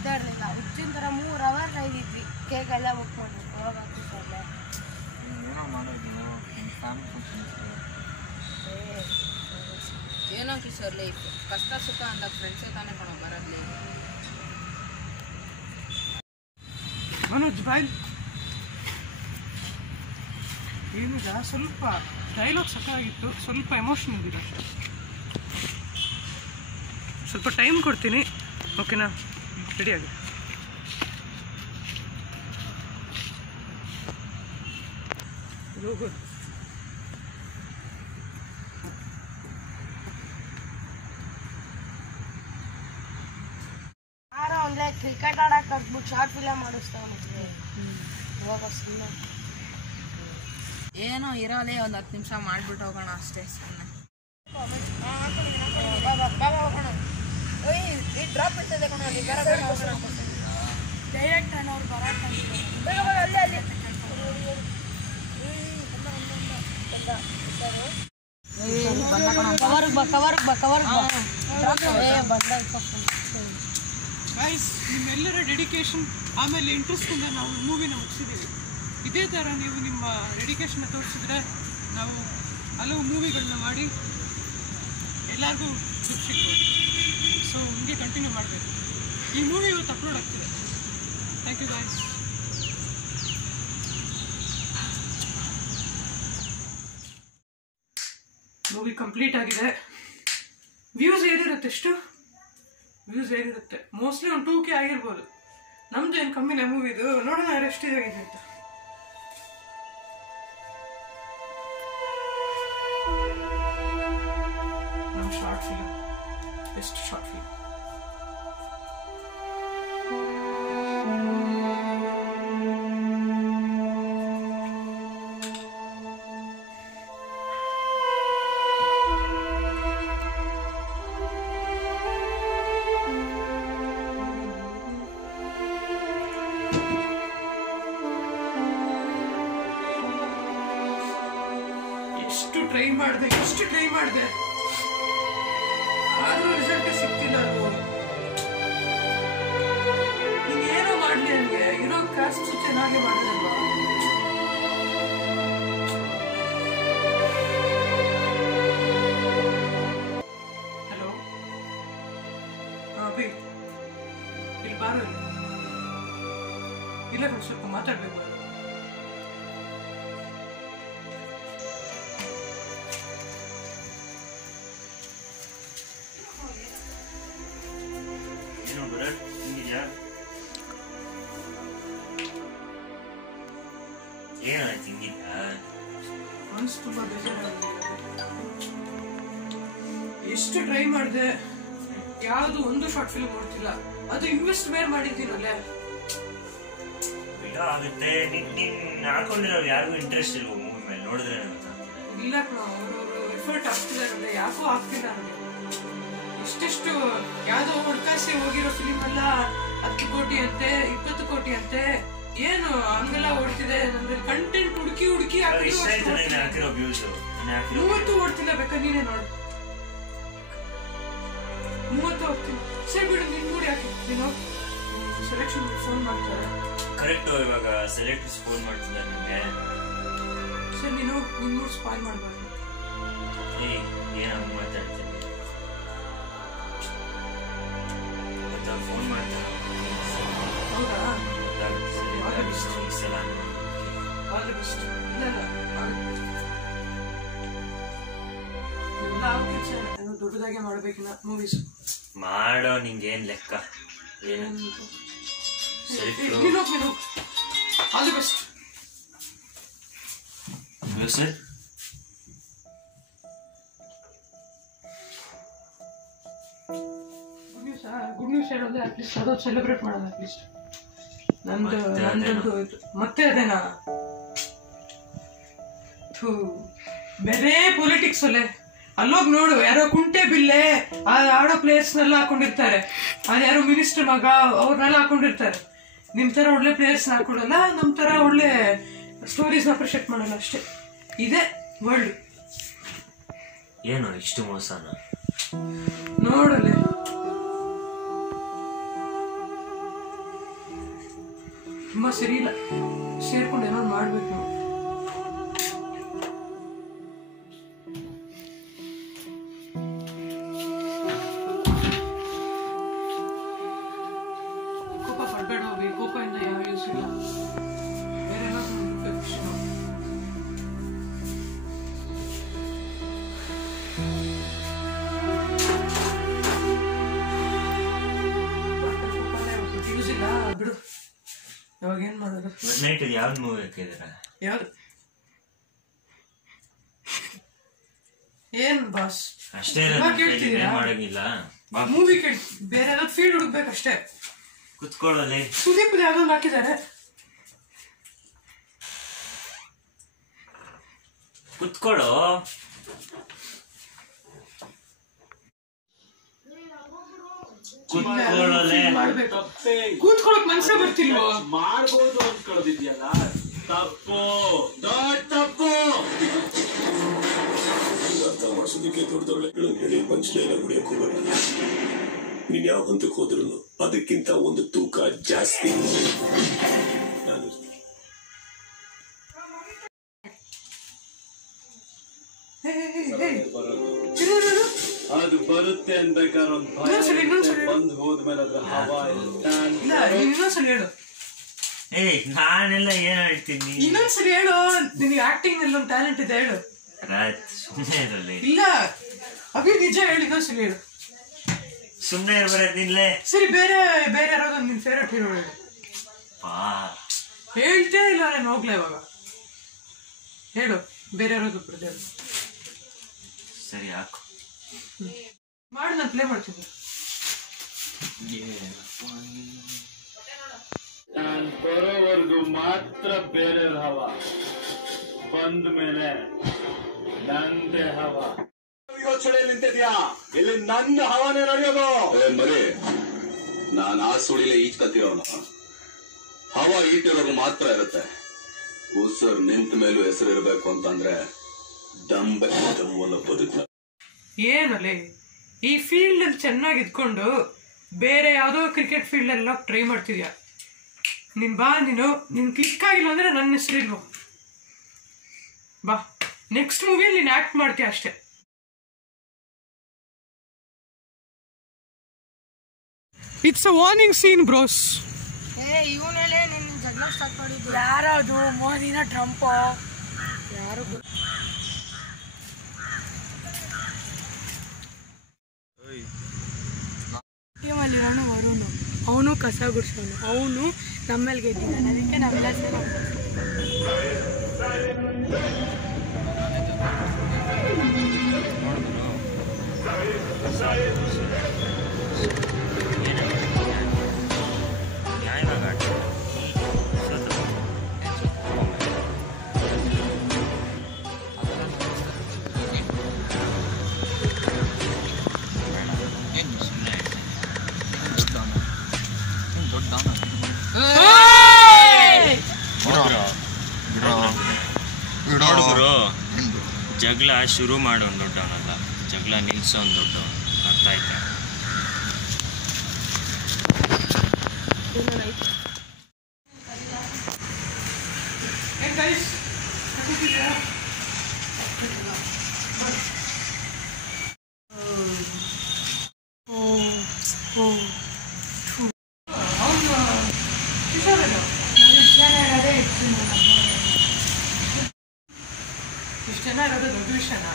ಸಿಗ್ತಾ ಇರಲಿಲ್ಲ. ಹುಚ್ಚಿನ ಥರ 3 ಅವರ್ ಕಾಯ್ದಿದ್ವಿ. ಕೇಕೆಲ್ಲ ಬುಕ್ ಮಾಡಬೇಕು ಹೋಗಾಗ್ತಿಲ್ಲ. ಏನೋ ಮಾಡೋದು ಏನೋ ಕಿಶೋರ್ ಲೈಫ್ ಕಷ್ಟ ಸುಖ ಅಂತ ಫ್ರೆಂಡ್ಸೇ ತಾನೇ ಕೊಡೋ ಬರಲಿ. ಮನೋಜ್ ಬಾಯ್ ಏನಿಲ್ಲ, ಸ್ವಲ್ಪ ಡೈಲಾಗ್ ಸಕ್ಕತ್ತಾಗಿತ್ತು, ಸ್ವಲ್ಪ ಎಮೋಷನ್ ಇದ್ದಿಲ್ಲ ಅಷ್ಟೇ. ಸ್ವಲ್ಪ ಟೈಮ್ ಕೊಡ್ತೀನಿ, ಓಕೆನಾ? ರೆಡಿಯಾಗಿ ಹೋಗೋದು. ಯಾರೋ ಒಂದೇ ಕ್ರಿಕೆಟ್ ಆಡಕ್ಕೆ ಕಟ್ಬಿಟ್ಟು ಶಾರ್ಟ್ ಫಿಲಮ್ ಮಾಡಿಸ್ತಾವ ಹೋಗೋ ಸುಮ್ಮನೆ. ಏನೋ ಇರೋದೇ ಒಂದು 10 ನಿಮಿಷ ಮಾಡಿಬಿಟ್ಟು ಹೋಗೋಣ ಅಷ್ಟೇ ಸುಮ್ಮನೆ. ಹೋಗೋಣ. ಈ ಡ್ರಾಪ್ ಇರ್ತದೆ ಕಣ ಅಲ್ಲಿ ಡೈರೆಕ್ಟ್ ಅವ್ರು ಬರೋಕ್ಕೆ ಅಲ್ಲೇ ಅಲ್ಲಿ ಗೈಸ್, ನಿಮ್ಮೆಲ್ಲರ ಡೆಡಿಕೇಶನ್ ಆಮೇಲೆ ಇಂಟ್ರೆಸ್ಟಿಂದ ನಾವು ಮೂವಿನ ಮುಗಿಸಿದ್ದೀವಿ. ಇದೇ ಥರ ನೀವು ನಿಮ್ಮ ಡೆಡಿಕೇಶನ್ನ ತೋರಿಸಿದ್ರೆ ನಾವು ಹಲವು ಮೂವಿಗಳನ್ನ ಮಾಡಿ ಎಲ್ಲರಿಗೂ ದುಡ್ಡು ಸಿಗ್ಬೋದು. ಸೊ ಹಿಂಗೆ ಕಂಟಿನ್ಯೂ ಮಾಡಬೇಕು. ಈ ಮೂವಿ ಇವತ್ತು ಅಪ್ಲೋಡ್ ಆಗ್ತಿದೆ. Thank you guys. Movie complete ಆಗಿದೆ. ವ್ಯೂಸ್ ಏನಿರುತ್ತೆ, ಎಷ್ಟು ವ್ಯೂಸ್ ಏನಿರುತ್ತೆ, ಮೋಸ್ಟ್ಲಿ ಒಂದು 2K ಆಗಿರ್ಬೋದು. ನಮ್ದು ಏನು ಕಮ್ಮಿನ ಮೂವಿದು, ನೋಡೋಣ ಎಷ್ಟಿದಾಗಿದೆ ಅಂತ. ನಮ್ಮ short film, best short film. ಎಷ್ಟು ಟ್ರೈ ಮಾಡಿದೆ ಆದ್ರೂ ರಿಸಲ್ಟ್ ಸಿಕ್ತಿಲ್ಲ. ಅದು ಇನ್ನೇನೋ ಮಾಡ್ಲಿ, ನನಗೆ ಇರೋ ಕಾಸ್ಟ್ ಚೆನ್ನಾಗಿ ಮಾಡಿದಲ್ವಾ. ಹಲೋ ಅಭಿ, ಇಲ್ಲಿ ಬಾರು. ಇಲ್ಲ ಸ್ವಲ್ಪ ಮಾತಾಡ್ಬೇಕು. ತುಂಬಾ ಬೇಜಾರಾಗಿದೆ. ಎಷ್ಟು ಟ್ರೈ ಮಾಡಿದೆ, ಯಾವುದು ಒಂದು ಶಾರ್ಟ್ ಫಿಲ್ಮ್ ನೋಡ್ತಿಲ್ಲ. ಅದು ಇನ್ವೆಸ್ಟ್ ಬೇರೆ ಮಾಡಿದ್ದೀನಲ್ಲೇ. ಆಗುತ್ತೆ ಹಾಕೊಂಡಿರೋ ಯಾರಿಗೂ ಇಂಟ್ರೆಸ್ಟ್ ಇಲ್ವ ಮೂವಿ ಮೇಲೆ ನೋಡಿದ್ರೆ? ಇಲ್ಲ ಕಣ, ಅವರು ಎಫರ್ಟ್ ಆಗ್ತಿದ್ದಾರೆ, ಯಾಕೋ ಆಗ್ತಿಲ್ಲ ನನಗೆ. ಎಷ್ಟೆಷ್ಟು ಯಾವ್ದೋ ಹುಡ್ಕಾಸಿ ಹೋಗಿರೋ ಫಿಲಿಮ್ ಎಲ್ಲ 10 ಕೋಟಿ ಅಂತೆ, 20 ಕೋಟಿ ಅಂತೆ, ಏನು ಹಂಗೆಲ್ಲ ಓಡ್ತಿದೆ. ನಮ್ಗೆ ಕಂಟೆಂಟ್ ಹುಡುಕಿ 30 ಓಡ್ತಿಲ್ಲ. ಬೇಕಾ ನೀನೇ ನೋಡು, 30 ಹೋಗ್ತೀನಿ. ಸರಿ ಬಿಡು, ನಿನ್ ಮೂಡ್ ಯಾಕೆ? ನೀನು ಸೆಲೆಕ್ಷನ್ ಫೋನ್ ಮಾಡ್ತಾರೆ. ಕರೆಕ್ಟ್, ಇವಾಗ ಸೆಲೆಕ್ಟರ್ಸ್ ಫೋನ್ ಮಾಡ್ತಿದ್ದಾರೆ ನಿಮ್ಗೆ. ಸರಿ, ನೀನು ನಿನ್ ಮೂಡ್ ಸ್ಪಾಯ್ಲ್ ಮಾಡಬಾರ್ದು. ಏನ ಮಾತಾಡ್ತೀನಿ, ಫೋನ್ ಮಾಡ್ತಾರೆ. ಹೌದಾ? ದೊಡ್ಡದಾಗೆ ಮಾಡ್ಬೇಕಿನ್ನ ಮೂವೀಸ್ ಮಾಡೋ. ನಿಂಗೇನ್ ಲೆಕ್ಕ? All the best. Sir, good news ಹೇಳೋದೇ ಅಟ್ಲೀಸ್ಟ್ ಅದೊಂದು ಸೆಲೆಬ್ರೇಟ್ ಮಾಡೋದು. ಅಟ್ಲೀಸ್ಟ್ ನಂದು ಮತ್ತೆ ಅದೇನಾ ಬೇರೆ ಪೊಲಿಟಿಕ್ಸ್ ಅಲ್ಲೇ. ಅಲ್ಲೋಗಿ ನೋಡು, ಯಾರೋ ಕುಂಟೆ ಬಿಲ್ಲೆ ಆಡೋ ಪ್ಲೇಯರ್ಸ್ನೆಲ್ಲ ಹಾಕೊಂಡಿರ್ತಾರೆ. ಅದ್ಯಾರೋ ಮಿನಿಸ್ಟರ್ ಮಗ ಅವ್ರನ್ನೆಲ್ಲ ಹಾಕೊಂಡಿರ್ತಾರೆ. ನಿಮ್ ತರ ಒಳ್ಳೆ ಪ್ಲೇಯರ್ಸ್ನ ಹಾಕೊಡಲ್ಲ, ನಮ್ ತರ ಒಳ್ಳೆ ಸ್ಟೋರೀಸ್ನ ಅಪ್ರಿಷಿಯೇಟ್ ಮಾಡಲ್ಲ. ಅಷ್ಟೇ, ಇದೇ ವರ್ಲ್ಡ್. ಏನೋ ಇಷ್ಟು ಮೋಸನ? ನೋಡಲೆ ತುಂಬ ಸರಿ ಇಲ್ಲ. ಸೇರ್ಕೊಂಡು ಏನೋ ಮಾಡ್ಬೇಕು ನಾವು. ಕೋಪ ಪಡ್ಬೇಡ ಹೋಗಿ, ಕೋಪದಿಂದ ಯಾವ ಯೂಸ್ ಇಲ್ಲ. ಬೇರೆ ಏನಾದ್ರು ನೋಡ್ಬೇಕು ಅಷ್ಟೇ ನಾವು. ಯೂಸ್ ಇಲ್ಲ ಬಿಡು. ಇವಾಗ ಏನ್ ಮಾಡೋದು? ನೈಟ್ ಯಾವ್ದು ಮೂವಿ ಹಾಕಿದಾರ? ಯಾವ್ದು? ಏನ್ ಬಾಸ್ ಅಷ್ಟೇ ಮಾಡಂಗಿಲ್ಲ. ಮೂವಿ ಕೇಳಿ ಬೇರೆ ಯಾವ್ದು ಫೀಲ್ಡ್ ಹುಡುಕ್ಬೇಕಷ್ಟೇ. ಕುತ್ಕೊಳ್ಳಲಿ. ಸುದೀಪ್ ಯಾವ್ದೊಂದು ಹಾಕಿದ್ದಾರೆ. ಕುತ್ಕೊಳ್ಳೋ. ಮಾಡ್ಬೇಕು. ಕೂತ್ಕೊಳ್ಳೋಕ್ ಮನ್ಸ ಬರ್ತಿಲ್ವೋ? ಮಾಡ್ಬೋದು ಅನ್ಕೊಳ್ಳೋದಿದ್ಯಲ್ಲ, ತಪ್ಪು ತಪ್ಪು. ಅರ್ಥ ಮಾಡಿಸೋದಕ್ಕೆ ದೊಡ್ಡದೊಳ್ಳೆಗಳು ಹೇಳಿ ಪಂಚಲೈನ ಗುಡಿಯಕ್ಕೆ ಹೋಗಲ್ಲ. ನೀನ್ ಯಾವ ಹಂತಕ್ಕೆ ಹೋದ್ರು ಅದಕ್ಕಿಂತ ಒಂದು ತೂಕ ಜಾಸ್ತಿ. ನಾನು ಅದು ಬರುತ್ತೆ ಅನ್ಬೇಕಾದ್ರೆ ಒಂದು ಬಂದು ಹೋದ್ಮೇಲೆ ಅದ್ರ ಹವಾ ಇನ್ನೊಂದ್ಸಲ ಹೇಳು. ನಾನೆಲ್ಲ ಏನ್ ಹೇಳ್ತೀನಿ? ಇನ್ನೊಂದ್ಸರಿ ಹೇಳು. ನಿನಗೆ ಆಕ್ಟಿಂಗ್ ಅಲ್ಲಿ ಒಂದು ಟ್ಯಾಲೆಂಟ್ ಇದೆ, ಹೇಳು. ಸುಮ್ಮನೆ ಇರಲಿ. ಇಲ್ಲ ಅಭಿ, ನಿಜ ಹೇಳಿ. ಇನ್ನೊಂದ್ಸಲಿ ಹೇಳು. ಸುಮ್ಮನೆ ಇರ್ಬರದಿಲ್ಲೇ. ಸರಿ, ಬೇರೆ ಬೇರೆ ಯಾರಾದ್ರು ನಿನ್ ಫೇವ್ರೆಟ್ ಹೀರೋ ಹೇಳು. ಹೇಳ್ತೇ ಇಲ್ಲ ನಾನು ಹೋಗ್ಲಾ ಇವಾಗ. ಹೇಳು, ಬೇರೆ ಯಾರಾದ್ರು ಬಿಡದೆ. ಸರಿ ಹಾಕು ಮಾಡಿ, ನಾನು ಪ್ಲೇ ಮಾಡ್ತೀನಿ. ನಾನ್ ಬರೋವರೆಗೂ ಮಾತ್ರ ಬೇರೆ ಹವ, ಬಂದ ಮೇಲೆ ನಂದೇ ಹವ. ಯೋಚನೆ ನಿಂತಿದ್ಯಾ? ಇಲ್ಲಿ ನನ್ನ ಹವಾನೇ ನಡೆಯೋದು. ಮರಿ, ನಾನು ಆ ಸುಳಿಲೆ ಈಜ್ಕತ್ತಿರೋನು. ಹವಾ ಈಟಿರೋರು ಮಾತ್ರ ಇರುತ್ತೆ. ಉಸಿರು ನಿಂತ ಮೇಲೂ ಹೆಸರು ಇರಬೇಕು ಅಂತಂದ್ರೆ ದಮ್ಮನ ಬದುಕ. ಏನಲ್ಲೇ ಈ ಫೀಲ್ಡ್ ಅಲ್ಲಿ ಚೆನ್ನಾಗಿ ಇದ್ಕೊಂಡು ಬೇರೆ ಯಾವುದೋ ಕ್ರಿಕೆಟ್ ಫೀಲ್ಡ್ ಎಲ್ಲ ಟ್ರೈ ಮಾಡ್ತಿದ್ಯಾ? ನೀನ್ ಬಾ, ನಿನ್ ಕ್ಲಿಕ್ ಆಗಿಲ್ಲ ಅಂದ್ರೆ ನನ್ನ ಹೆಸರಿಲ್ವ? ಬಾ, ನೆಕ್ಸ್ಟ್ ಮೂವಿಯಲ್ಲಿ ನೀನು ಆಕ್ಟ್ ಮಾಡ್ತೀಯ ಅಷ್ಟೇ. It's a warning scene bros. ಇವನಲ್ಲೇ ನಿನ್ನ ಜಗಳ ಸ್ಟಾರ್ಟ್ ಮಾಡಿದ್ದು ಯಾರದು? ಮೋದಿನ ಟ್ರಂಪ್ ಯಾರು? ಟೀಮಲ್ಲಿರೋನು ವರುಣ್, ಅವನು ಕಸ ಗುಡ್ಸೋನು, ಅವನು ನಮ್ಮಲ್ಲಿ ಗೆದ್ದಿದ್ದಾನೆ. ಅದಕ್ಕೆ ನಾವೆಲ್ಲ ಸೇರಿ ಜಗಳ ಶುರು ಮಾಡೋ ಒಂದು ದೊಡ್ಡವನಲ್ಲ, ಜಗಳ ನಿಲ್ಸೋ ಒಂದು ದೊಡ್ಡವನು. ಅರ್ಥ ಆಯ್ತಾ? ಇಷ್ಟು ಜನ ಇರೋದು ದೊಡ್ಡ ವಿಷಯನಾ?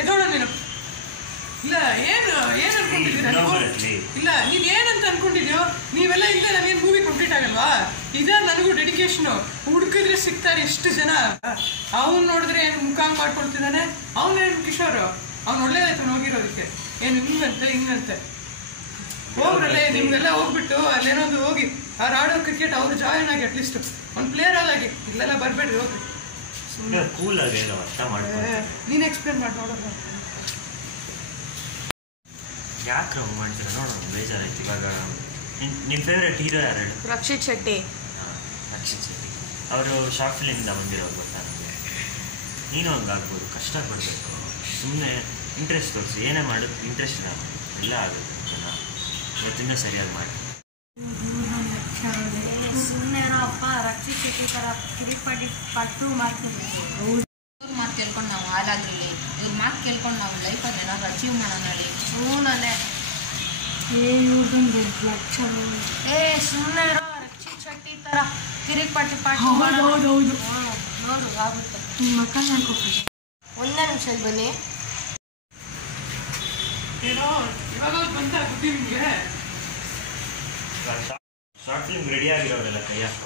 ಎದೋಳ ನೀನು? ಇಲ್ಲ, ಏನು ಅನ್ಕೊಂಡಿದ್ದೀರಾ ನೀವು? ಇಲ್ಲ, ನೀನ್ ಏನಂತ ಅನ್ಕೊಂಡಿದ್ಯೋ? ನೀವೆಲ್ಲ ಇಲ್ಲದೆ ನಾನೇನು ಮೂವಿ ಕಂಪ್ಲೀಟ್ ಆಗಲ್ವಾ? ಇದ ನನಗೂ ಡೆಡಿಕೇಶನ್. ಹುಡುಕಿದ್ರೆ ಸಿಗ್ತಾರೆ ಎಷ್ಟು ಜನ. ಅವ್ನು ನೋಡಿದ್ರೆ ಏನು ಮುಖ ಮಾಡ್ಕೊಳ್ತಿದ್ದಾನೆ. ಅವನೇನು ಕಿಶೋರ್, ಅವ್ನು ಒಳ್ಳೇದಾಯ್ತು ಹೋಗಿರೋದಕ್ಕೆ. ಏನು ಹಿಂಗಂತೆ ಹೋಗ್ರಲ್ಲೇ, ನಿಮ್ಗೆಲ್ಲ ಹೋಗ್ಬಿಟ್ಟು ಅಲ್ಲೇನೊಂದು ಹೋಗಿ ಅವ್ರು ಆಡೋ ಕ್ರಿಕೆಟ್ ಅವ್ರು ಜಾಯಿನ್ ಆಗಿ ಅಟ್ಲೀಸ್ಟ್ ಒಂದು ಪ್ಲೇಯರ್ ಆಗಿ ಇಲ್ಲೆಲ್ಲ ಬರ್ಬೇಡ್ರಿ, ಹೋಗ್ರಿ. ಕೂಲ್ ಆಗಿ ಅರ್ಥ ಮಾಡ್ಕೊಂಡು ನೀನು ಎಕ್ಸ್ಪ್ಲೇನ್ ಮಾಡಿ ನೋಡೋಣ. ಯಾಕೆ ನಾವು ಮಾಡ್ತೀರ ನೋಡೋಣ, ಬೇಜಾರಾಯ್ತು. ಇವಾಗ ನಿಮ್ಮ ಫೇವ್ರೆಟ್ ಹೀರೋ ಯಾರು ಹೇಳಿ? ರಕ್ಷಿತ್ ಶೆಟ್ಟಿ. ರಕ್ಷಿತ್ ಶೆಟ್ಟಿ ಅವರು ಶಾರ್ಟ್ ಫಿಲಿಮಿಂದ ಬಂದಿರೋರು ಗೊತ್ತಾ ನಮಗೆ. ನೀನು ಹಂಗಾಗ್ಬೋದು, ಕಷ್ಟಪಡಬೇಕು, ಸುಮ್ಮನೆ ಇಂಟ್ರೆಸ್ಟ್ ತೋರಿಸಿ. ಏನೇ ಮಾಡೋದು ಇಂಟ್ರೆಸ್ಟ್ ಇಲ್ಲ, ಎಲ್ಲ ಆಗುತ್ತೆ. ಇವತ್ತಿಂದ ಸರಿಯಾಗಿ ಮಾಡಿ. ಸುಮ್ಮನೆ ಅಪ್ಪ ರಕ್ಷಿತ್ ಶೆಟ್ಟಿ ಥರ ಕಿರಿಪಟ್ಟಿ ಪಟ್ಟು ಮಾಡ್ತೀನಿ. ಇವ್ರ ಮಾತು ಕೇಳ್ಕೊಂಡು ನಾವು ಹಾಲಾಗಿರಲಿ, ಇವ್ರ ಮಾತು ಕೇಳ್ಕೊಂಡು ನಾವು ಲೈಫಲ್ಲಿ ಏನಾದ್ರು ಅಚೀವ್ ಮಾಡೋಣ ಹೇಳಿ. ಸುಮ್ಮನೆ ಇವ್ರದೊಂದು ದೊಡ್ಡ ಲಕ್ಷ. ಸುಮ್ಮನೆ ರಕ್ಷಿತ್ ಶೆಟ್ಟಿ ಥರ ಕಿರಿಪಟ್ಟಿ ಪಾಠ ಹೌದು ನೋಡು ಆಗುತ್ತೆ. ನಿಮ್ಮ ಮಕ್ಕ ನೋಡ್ಕೊಬೇಕು. ಒಂದೇ ನಿಮಿಷ ಬನ್ನಿ. ಏನೋ ಇವಾಗ ಬಂತ ಬುದ್ಧಿ ನಿಮಗೆ. ಶಾರ್ಟ್ ಫಿಲ್ಮ್ ರೆಡಿ ಆಗಿರೋರೆಲ್ಲ ಕೈ ಹಾಕ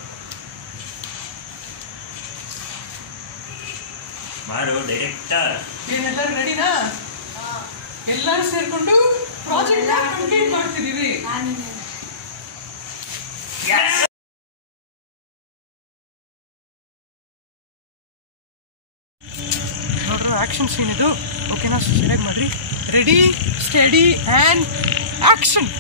ಮಾಡು ಡೈರೆಕ್ಟರ್. ಏನೆಲ್ಲರೂ ರೆಡಿನಾ? ಎಲ್ಲರೂ ಸೇರ್ಕೊಂಡು ಪ್ರಾಜೆಕ್ಟ್ ಕಂಪ್ಲೀಟ್ ಮಾಡ್ತಿದ್ದೀವಿ. ನೋಡ್ರಿ ಆಕ್ಷನ್ ಸೀನ್ ಇದು. ಓಕೆನಾ? ಸರಿಯಾಗಿ ಮಾಡ್ರಿ. Ready, study and action.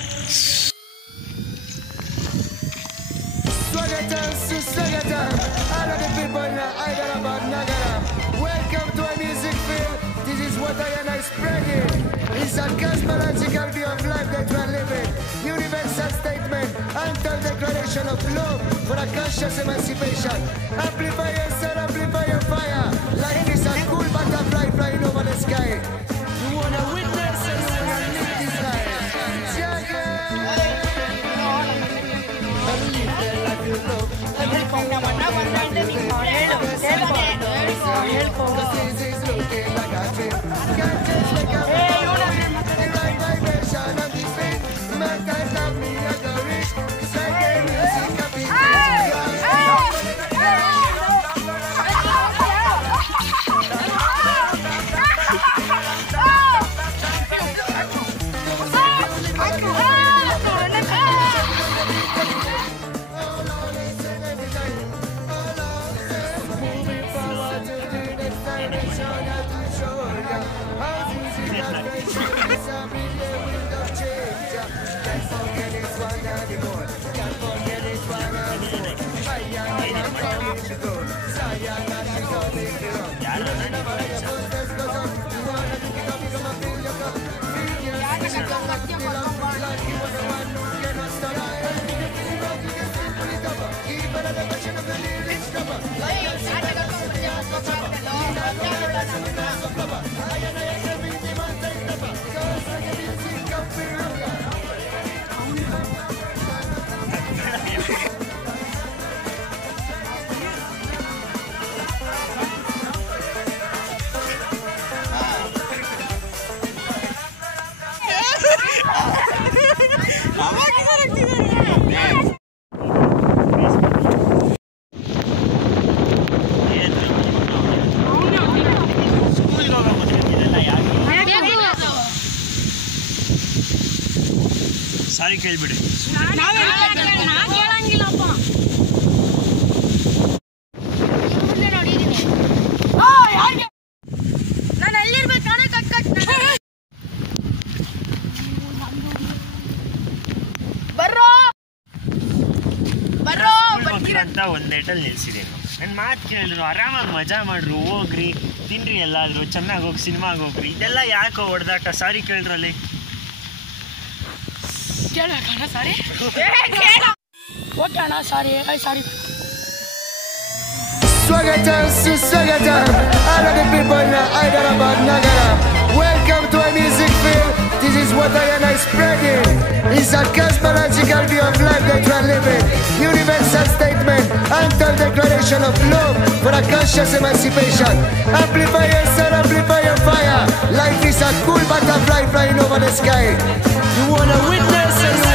Welcome to a music film. This is what I am spreading. It's a cosmological view of life that we are living. Universal statement, until declaration of love for a conscious emancipation. Amplify your soul, amplify your fire. Life is a cool butterfly flying over the sky. You wanna witness and you wanna live this life. ಸಾರಿ ಕೇಳ್ಬಿಡಿ. ಅಂತ ಒಂದು ಡೇಟಲ್ಲಿ ನಿಲ್ಸಿದ್ದೀನಿ. ನನ್ನ ಮಾತು ಕೇಳಿದ್ರು, ಆರಾಮಾಗಿ ಮಜಾ ಮಾಡ್ರು, ಹೋಗ್ರಿ ತಿನ್ರಿ, ಎಲ್ಲಾದ್ರು ಚೆನ್ನಾಗಿ ಹೋಗಿ ಸಿನಿಮಾಗೆ ಹೋಗ್ರಿ. ಇದೆಲ್ಲ ಯಾಕೋ ಹೊಡೆದಾಟ? ಸಾರಿ ಕೇಳ್ರಲ್ಲಿ. ಸಾರಿ ಓಕೆ ಅಣ್ಣ, ಸಾರಿ ಸಾರಿ. Swagatam, Susagatam, all of the people in Hyderabad, Nagara. Welcome to a music film. This is what I am spreading. It's a cosmological view of life that we are living. Universal statement, until declaration of love for a conscious emancipation. Amplify your soul, amplify your fire. Life is a cool butterfly flying over the sky. You wanna witness and you